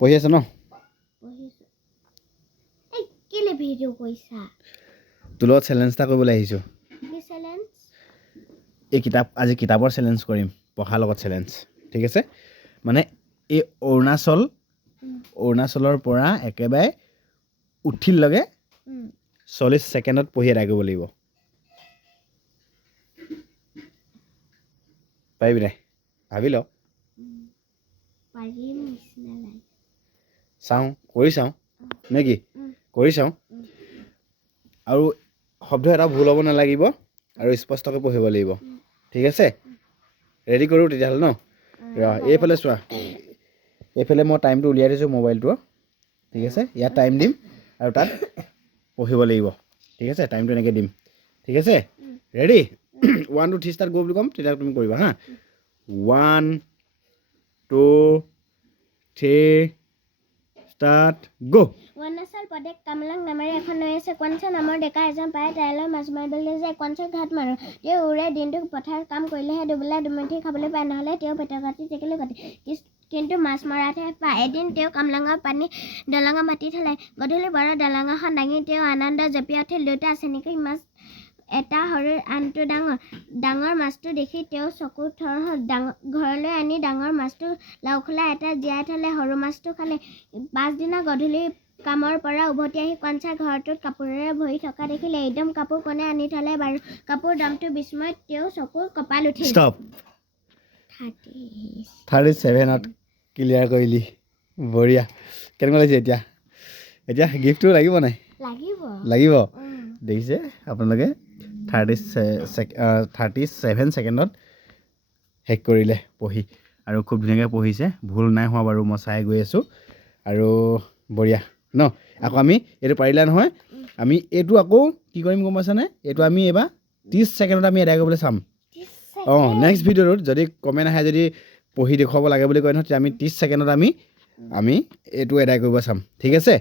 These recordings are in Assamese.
পঢ়ি আছে ন এই কেলে ভিডিও কইছা তোৰ লগত চেলেঞ্জ এটা কৰিবলৈ আহিছোঁ কি চেলেঞ্জ এই আজি কিতাপৰ চেলেঞ্জ কৰিম পঢ়াৰ লগত চেলেঞ্জ ঠিক আছে মানে এই অৰুণাচলৰ পৰা একেবাৰে উঠিললৈকে 40 ছেকেণ্ডত পঢ়ি এদাই কৰিব লাগিব পাৰিবি নাই ভাবি ল পাৰিম নিচিনা লাগে চাওঁ কৰি চাওঁ নে কি কৰি চাওঁ আৰু শব্দ এটা ভুল হ'ব নালাগিব আৰু স্পষ্টকৈ পঢ়িব লাগিব ঠিক আছে ৰেডি কৰোঁ তেতিয়াহ'লে ন এইফালে চোৱা এইফালে মই টাইমটো উলিয়াই দিছোঁ মোবাইলটো ঠিক আছে ইয়াত টাইম দিম আৰু তাত পঢ়িব লাগিব ঠিক আছে টাইমটো এনেকৈ দিম ঠিক আছে ৰেডি 1 2 3 ষ্টাৰ্ট গো বুলি ক'ম তেতিয়া তুমি কৰিবা হা 1 2 3 ষ্টাৰ্ট গো অৰুণাচল প্ৰদেশ কামলাং নামেৰে এখন নৈ আছে কনচা নামৰ ডেকা এজন পায় তাইলৈ মাছ মাৰিবলৈ যায় কনচা ঘাট মাৰোঁ তেওঁ উৰে দিনটো পথাৰত কাম কৰিলেহে দুবেলা দুমুঠি খাবলৈ পায় নহ'লে তেওঁ পেটৰ কাটি টেকেলি কাটে কিন্তু মাছ মৰাতহে পায় এদিন তেওঁ কামলাঙৰ পানী দলঙৰ মাটি থলে গধূলি বৰৰ দলঙখন দাঙি তেওঁ আনন্দ জঁপিয়াই উঠিল দুটা চেনিকী মাছ এটা সৰু আনটো ডাঙৰ মাছটো দেখি তেওঁ চকুৰ থৰ হ'ল ঘৰলৈ আনি ডাঙৰ মাছটো লাওখোলা এটা জীয়াই থলে সৰু মাছটো খালে পাছদিনা গধূলি কামৰ পৰা উভতি আহি কনচা ঘৰটোত কাপোৰেৰে ভৰি থকা দেখিলে একদম কাপোৰ কোনে আনি থলে বাৰু কাপোৰ দামটো বিস্ময়ত তেওঁ চকুৰ কপাল উঠিল ষ্টপ 37ত ক্লিয়াৰ কৰিলি বঢ়িয়া কেনেকুৱা লাগিছে এতিয়া গিফ্টটো লাগিব নাই লাগিব দেখিছে আপোনালোকে 37 ছেকেণ্ডত শেষ কৰিলে পঢ়ি আৰু খুব ধুনীয়াকৈ পঢ়িছে ভুল নাই হোৱা বাৰু মই চাই গৈ আছোঁ আৰু বঢ়িয়া ন আকৌ আমি এইটো পাৰিলা নহয় আমি এইটো আকৌ কি কৰিম গম পাইছানে এইটো আমি এইবাৰ 30 ছেকেণ্ডত আমি এদাই কৰিবলৈ চাম নেক্সট ভিডিঅ'টোত যদি কমেণ্ট আহে যদি পঢ়ি দেখুৱাব লাগে বুলি কয় নহয় তেতিয়া আমি 30 ছেকেণ্ডত আমি এইটো এদাই কৰিব চাম ঠিক আছে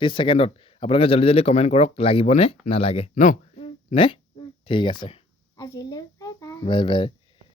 30 ছেকেণ্ডত আপোনালোকে জলদি কমেণ্ট কৰক লাগিবনে নালাগে ন নে ঠিক আছে আজিলৈ বাই বাই